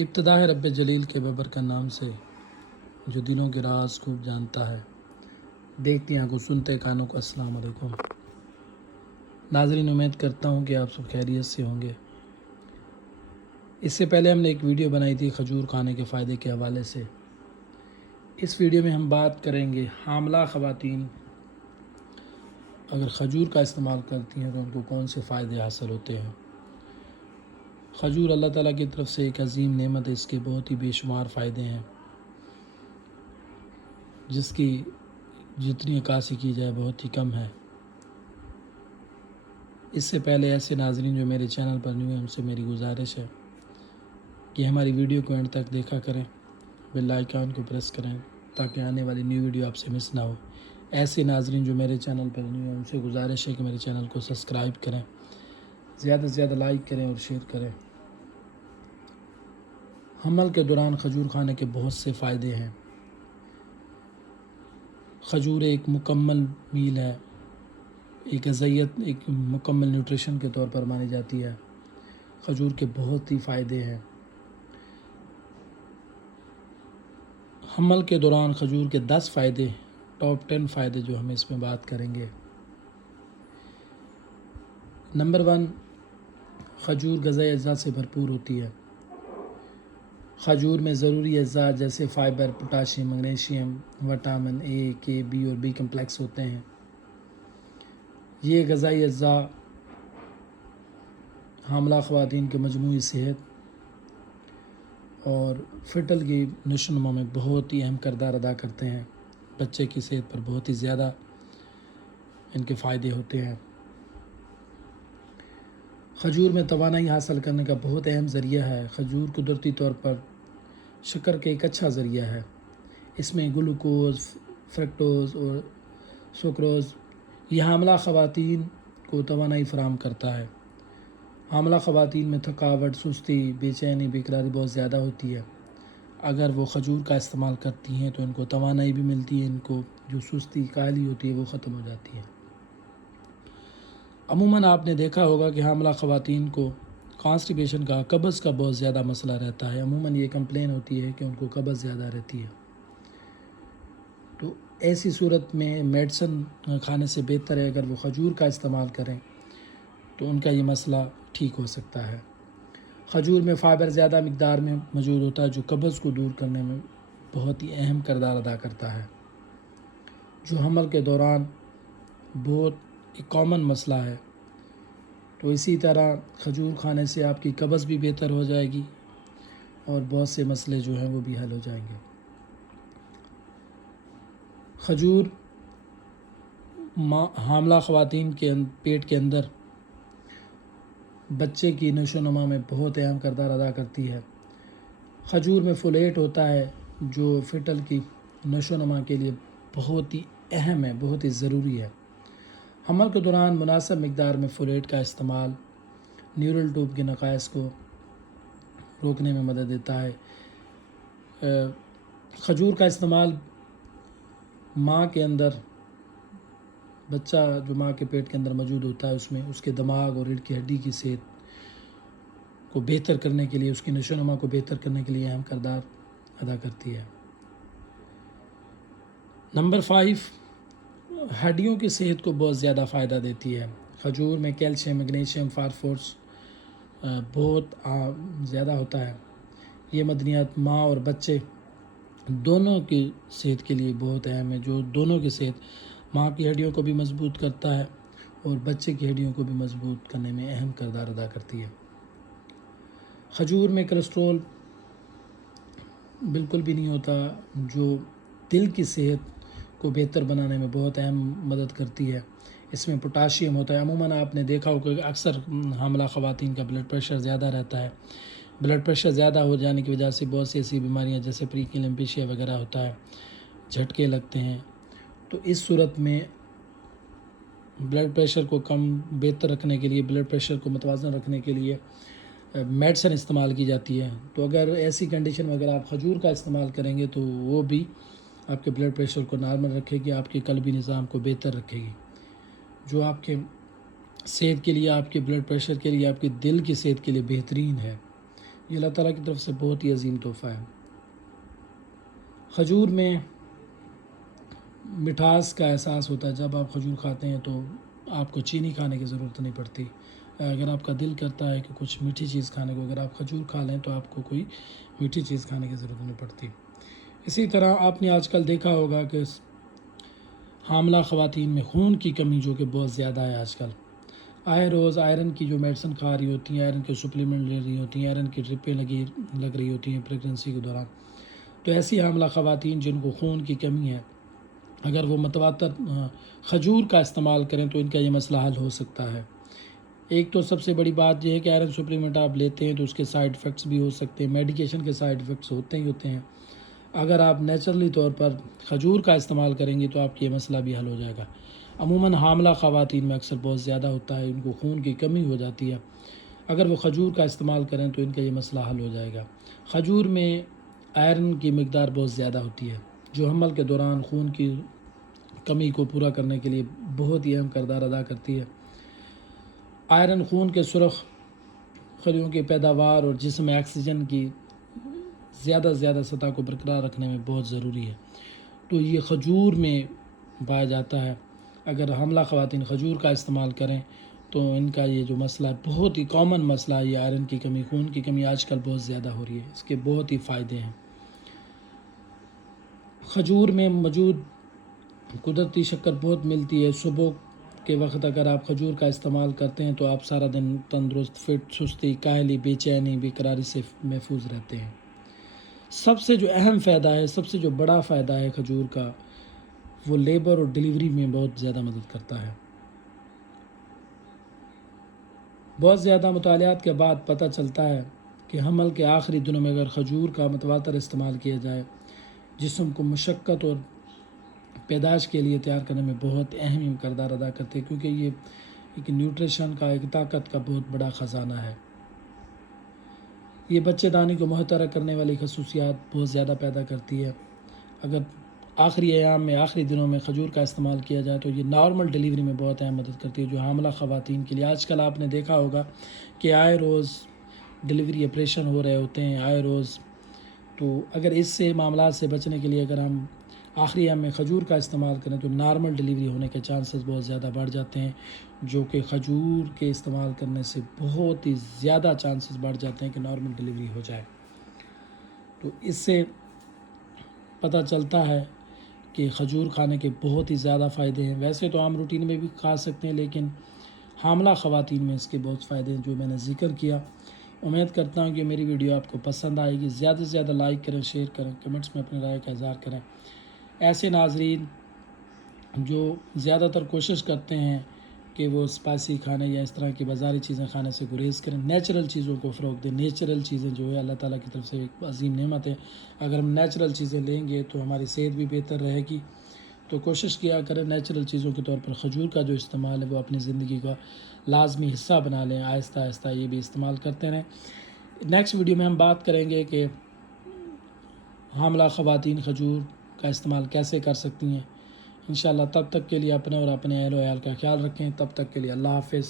ابتدا ہے رب جلیل کے ببرکت نام سے، جو دلوں کے راز خوب جانتا ہے۔ دیکھتی آنکھوں سنتے کانوں کو السلام علیکم۔ ناظرین، امید کرتا ہوں کہ آپ سب خیریت سے ہوں گے۔ اس سے پہلے ہم نے ایک ویڈیو بنائی تھی کھجور کھانے کے فائدے کے حوالے سے۔ اس ویڈیو میں ہم بات کریں گے حاملہ خواتین اگر کھجور کا استعمال کرتی ہیں تو ان کو کون سے فائدے حاصل ہوتے ہیں۔ کھجور اللہ تعالیٰ کی طرف سے ایک عظیم نعمت ہے، اس کے بہت ہی بے شمار فائدے ہیں، جس کی جتنی عکاسی کی جائے بہت ہی کم ہے۔ اس سے پہلے ایسے ناظرین جو میرے چینل پر نیو ہیں، ان سے میری گزارش ہے کہ ہماری ویڈیو کو اینڈ تک دیکھا کریں، بیل آئیکن کو پریس کریں تاکہ آنے والی نیو ویڈیو آپ سے مس نہ ہو۔ ایسے ناظرین جو میرے چینل پر نیو ہیں، ان سے گزارش ہے کہ میرے چینل کو سبسکرائب کریں، زیادہ سے زیادہ لائک کریں اور شیئر کریں۔ حمل کے دوران کھجور کھانے کے بہت سے فائدے ہیں۔ کھجور ایک مکمل میل ہے، ایک غذائیت، ایک مکمل نیوٹریشن کے طور پر مانی جاتی ہے۔ کھجور کے بہت ہی فائدے ہیں۔ حمل کے دوران کھجور کے 10 فائدے، ٹاپ 10 فائدے جو ہم اس میں بات کریں گے۔ نمبر 1، کھجور غذائی اجزاء سے بھرپور ہوتی ہے۔ کھجور میں ضروری اجزاء جیسے fibre, potassium, magnesium, vitamin A, کے، بی اور بی کمپلیکس ہوتے ہیں۔ یہ غذائی اجزاء حاملہ خواتین کے مجموعی صحت اور فٹل کی نشو و نما میں بہت ہی اہم کردار ادا کرتے ہیں۔ بچے کی صحت پر بہت ہی زیادہ ان کے فائدے ہوتے ہیں۔ کھجور میں توانائی حاصل کرنے کا بہت اہم ذریعہ ہے۔ کھجور قدرتی طور پر شکر کا ایک اچھا ذریعہ ہے۔ اس میں گلوکوز، فرکٹوز اور سوکروز یہ حاملہ خواتین کو توانائی فراہم کرتا ہے۔ حاملہ خواتین میں تھکاوٹ، سستی، بے چینی، بے قراری بہت زیادہ ہوتی ہے۔ اگر وہ کھجور کا استعمال کرتی ہیں تو ان کو توانائی بھی ملتی ہے، ان کو جو سستی، کاہلی ہوتی ہے وہ ختم ہو جاتی ہے۔ عموماً آپ نے دیکھا ہوگا کہ حاملہ خواتین کو کانسٹیپیشن کا، قبض کا بہت زیادہ مسئلہ رہتا ہے۔ عموماً یہ کمپلین ہوتی ہے کہ ان کو قبض زیادہ رہتی ہے۔ تو ایسی صورت میں میڈیسن کھانے سے بہتر ہے اگر وہ کھجور کا استعمال کریں تو ان کا یہ مسئلہ ٹھیک ہو سکتا ہے۔ کھجور میں فائبر زیادہ مقدار میں موجود ہوتا ہے، جو قبض کو دور کرنے میں بہت ہی اہم کردار ادا کرتا ہے، جو حمل کے دوران بہت ایک کامن مسئلہ ہے۔ تو اسی طرح کھجور کھانے سے آپ کی قبض بھی بہتر ہو جائے گی اور بہت سے مسئلے جو ہیں وہ بھی حل ہو جائیں گے۔ کھجور حاملہ خواتین کے پیٹ کے اندر بچے کی نشو و نما میں بہت اہم کردار ادا کرتی ہے۔ کھجور میں فولیٹ ہوتا ہے جو فٹل کی نشو و نما کے لیے بہت ہی اہم ہے، بہت ہی ضروری ہے۔ حمل کے دوران مناسب مقدار میں فولیٹ کا استعمال نیورل ٹیوب کے نقائص کو روکنے میں مدد دیتا ہے۔ کھجور کا استعمال ماں کے اندر، بچہ جو ماں کے پیٹ کے اندر موجود ہوتا ہے اس میں اس کے دماغ اور ریڑھ کی ہڈی کی صحت کو بہتر کرنے کے لیے، اس کی نشو و نما کو بہتر کرنے کے لیے اہم کردار ادا کرتی ہے۔ نمبر 5، ہڈیوں کی صحت کو بہت زیادہ فائدہ دیتی ہے۔ کھجور میں کیلشیم، میگنیشیم، فاسفورس بہت زیادہ ہوتا ہے۔ یہ معدنیات ماں اور بچے دونوں کی صحت کے لیے بہت اہم ہے، جو دونوں کی صحت، ماں کی ہڈیوں کو بھی مضبوط کرتا ہے اور بچے کی ہڈیوں کو بھی مضبوط کرنے میں اہم کردار ادا کرتی ہے۔ کھجور میں کولیسٹرول بالکل بھی نہیں ہوتا، جو دل کی صحت کو بہتر بنانے میں بہت اہم مدد کرتی ہے۔ اس میں پوٹاشیم ہوتا ہے۔ عموماً آپ نے دیکھا ہوگا کہ اکثر حاملہ خواتین کا بلڈ پریشر زیادہ رہتا ہے۔ بلڈ پریشر زیادہ ہو جانے کی وجہ سے بہت سی ایسی بیماریاں جیسے پریکلیمپشیا وغیرہ ہوتا ہے، جھٹکے لگتے ہیں۔ تو اس صورت میں بلڈ پریشر کو بہتر رکھنے کے لیے، بلڈ پریشر کو متوازن رکھنے کے لیے میڈیسن استعمال کی جاتی ہے۔ تو اگر ایسی کنڈیشن میں اگر آپ کھجور کا استعمال کریں گے تو وہ بھی آپ کے بلڈ پریشر کو نارمل رکھے گی، آپ کے قلبی نظام کو بہتر رکھے گی، جو آپ کے صحت کے لیے، آپ کے بلڈ پریشر کے لیے، آپ کے دل کی صحت کے لیے بہترین ہے۔ یہ اللہ تعالیٰ کی طرف سے بہت ہی عظیم تحفہ ہے۔ کھجور میں مٹھاس کا احساس ہوتا ہے۔ جب آپ کھجور کھاتے ہیں تو آپ کو چینی کھانے کی ضرورت نہیں پڑتی۔ اگر آپ کا دل کرتا ہے کہ کچھ میٹھی چیز کھانے کو، اگر آپ کھجور کھا لیں تو آپ کو کوئی میٹھی چیز کھانے کی ضرورت نہیں پڑتی۔ اسی طرح آپ نے آج کل دیکھا ہوگا کہ حاملہ خواتین میں خون کی کمی جو کہ بہت زیادہ ہے آج کل، آئے روز آئرن کی جو میڈیسن کھا رہی ہوتی ہیں، آئرن کے سپلیمنٹ لے رہی ہوتی ہیں، آئرن کی ڈرپیں لگ رہی ہوتی ہیں پریگننسی کے دوران، تو ایسی حاملہ خواتین جن کو خون کی کمی ہے، اگر وہ متواتر کھجور کا استعمال کریں تو ان کا یہ مسئلہ حل ہو سکتا ہے۔ ایک تو سب سے بڑی بات یہ ہے کہ آئرن سپلیمنٹ آپ لیتے ہیں تو اس کے سائیڈ ایفیکٹس بھی ہو سکتے ہیں، میڈیکیشن کے سائیڈ ایفیکٹس ہوتے ہی ہوتے ہیں۔ اگر آپ نیچرلی طور پر کھجور کا استعمال کریں گے تو آپ کی یہ مسئلہ بھی حل ہو جائے گا۔ عموماً حاملہ خواتین میں اکثر بہت زیادہ ہوتا ہے، ان کو خون کی کمی ہو جاتی ہے، اگر وہ کھجور کا استعمال کریں تو ان کا یہ مسئلہ حل ہو جائے گا۔ کھجور میں آئرن کی مقدار بہت زیادہ ہوتی ہے جو حمل کے دوران خون کی کمی کو پورا کرنے کے لیے بہت ہی اہم کردار ادا کرتی ہے۔ آئرن خون کے سرخ خلیوں کی پیداوار اور جسم میں آکسیجن کی زیادہ سے زیادہ سطح کو برقرار رکھنے میں بہت ضروری ہے، تو یہ کھجور میں پایا جاتا ہے۔ اگر حاملہ خواتین کھجور کا استعمال کریں تو ان کا یہ جو مسئلہ ہے، بہت ہی کامن مسئلہ ہے، یہ آئرن کی کمی، خون کی کمی آج کل بہت زیادہ ہو رہی ہے، اس کے بہت ہی فائدے ہیں۔ کھجور میں موجود قدرتی شکر بہت ملتی ہے۔ صبح کے وقت اگر آپ کھجور کا استعمال کرتے ہیں تو آپ سارا دن تندرست، فٹ، سستی، کاہلی، بے چینی، بیقراری سے محفوظ رہتے ہیں۔ سب سے جو اہم فائدہ ہے، سب سے جو بڑا فائدہ ہے کھجور کا، وہ لیبر اور ڈلیوری میں بہت زیادہ مدد کرتا ہے۔ بہت زیادہ مطالعات کے بعد پتہ چلتا ہے کہ حمل کے آخری دنوں میں اگر کھجور کا متواتر استعمال کیا جائے، جسم کو مشقت اور پیدائش کے لیے تیار کرنے میں بہت اہم کردار ادا کرتے ہیں، کیونکہ یہ ایک نیوٹریشن کا، ایک طاقت کا بہت بڑا خزانہ ہے۔ یہ بچے دانی کو محترک کرنے والی خصوصیات بہت زیادہ پیدا کرتی ہے۔ اگر آخری ایام میں، آخری دنوں میں کھجور کا استعمال کیا جائے تو یہ نارمل ڈلیوری میں بہت اہم مدد کرتی ہے، جو حاملہ خواتین کے لیے آج کل آپ نے دیکھا ہوگا کہ آئے روز ڈلیوری آپریشن ہو رہے ہوتے ہیں، آئے روز۔ تو اگر اس سے معاملات سے بچنے کے لیے اگر ہم آخری ایام میں کھجور کا استعمال کریں تو نارمل ڈلیوری ہونے کے چانسز بہت زیادہ بڑھ جاتے ہیں، جو کہ کھجور کے استعمال کرنے سے بہت ہی زیادہ چانسز بڑھ جاتے ہیں کہ نارمل ڈلیوری ہو جائے۔ تو اس سے پتہ چلتا ہے کہ کھجور کھانے کے بہت ہی زیادہ فائدے ہیں۔ ویسے تو عام روٹین میں بھی کھا سکتے ہیں، لیکن حاملہ خواتین میں اس کے بہت فائدے ہیں جو میں نے ذکر کیا۔ امید کرتا ہوں کہ میری ویڈیو آپ کو پسند آئے گی۔ زیادہ سے زیادہ لائک کریں، شیئر کریں، کمنٹس میں اپنے رائے کا اظہار کریں۔ ایسے ناظرین جو زیادہ تر کوشش کرتے ہیں کہ وہ اسپائسی کھانے یا اس طرح کی بازاری چیزیں کھانے سے گریز کریں، نیچرل چیزوں کو فروغ دیں۔ نیچرل چیزیں جو ہے اللہ تعالیٰ کی طرف سے ایک عظیم نعمت ہے، اگر ہم نیچرل چیزیں لیں گے تو ہماری صحت بھی بہتر رہے گی۔ تو کوشش کیا کریں نیچرل چیزوں کے طور پر کھجور کا جو استعمال ہے وہ اپنی زندگی کا لازمی حصہ بنا لیں، آہستہ آہستہ یہ بھی استعمال کرتے رہیں۔ نیکسٹ ویڈیو میں ہم بات کریں گے کہ حاملہ خواتین کھجور کا استعمال کیسے کر سکتی ہیں۔ انشاءاللہ تب تک کے لیے اپنے اور اپنے اہل و عیال کا خیال رکھیں۔ تب تک کے لیے اللہ حافظ۔